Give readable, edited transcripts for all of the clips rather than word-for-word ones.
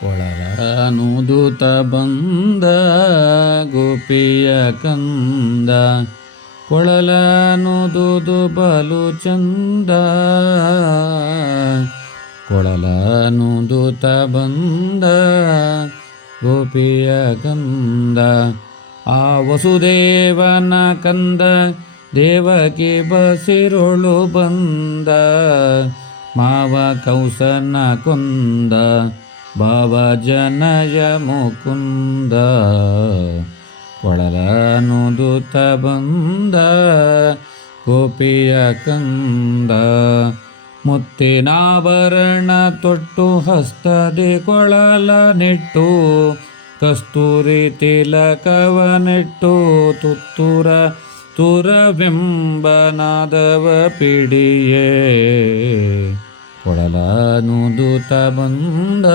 ಕೊಳಲನುದುತ ಬಂದ ಗೋಪಿಯ ಕಂದ, ಕೊಳಲನುದುದು ಬಲು ಚಂದ. ಕೊಳಲನುದುತ ಬಂದ ಗೋಪಿಯ ಕಂದ, ಆ ವಸುದೇವನ ಕಂದ ದೇವಕಿ ಬಸಿರುಳು ಬಂದ. ಮಾವ ಕೌಸನ ಕೊಂದ ಭಾವ ಜನಯ ಮುಕುಂದ. ಕೊಳಲನುದುತ ಬಂದ ಗೋಪಿಯ ಕಂದ, ಮುತ್ತಿನಾಭರಣ ತೊಟ್ಟು ಹಸ್ತದಿ ಕೊಳಲನಿಟ್ಟು, ಕಸ್ತೂರಿ ತಿಲಕವನಿಟ್ಟು ತುತ್ತೂರ ತುರವೆಂಬನಾದವ ಪಿಡಿಯೇ. ಕೊಳಲನುದುತ ಬಂದ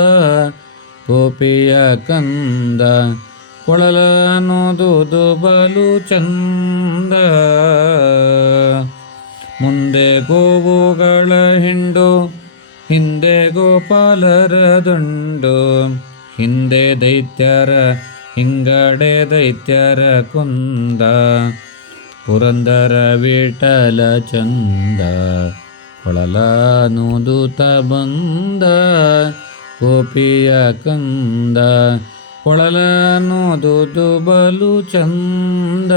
ಗೋಪಿಯ ಕಂದ, ಕೊಳಲನುದುದು ಬಲು ಚಂದ. ಮುಂದೆ ಗೋವುಗಳ ಹಿಂಡು, ಹಿಂದೆ ಗೋಪಾಲರ ದಂಡು, ಹಿಂದೆ ದೈತ್ಯರ ಹಿಂಗಡೆ ದೈತ್ಯರ ಕೊಂದ. ಪುರಂದರ ವಿಠಲ ಚಂದ, ಕೊಳಲನುದುತ ಬಂದ ಗೋಪಿಯ ಕಂದ, ಕೊಳಲನುದುದು ಬಲು ಚಂದ.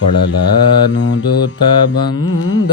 ಕೊಳಲನುದುತ ಬಂದ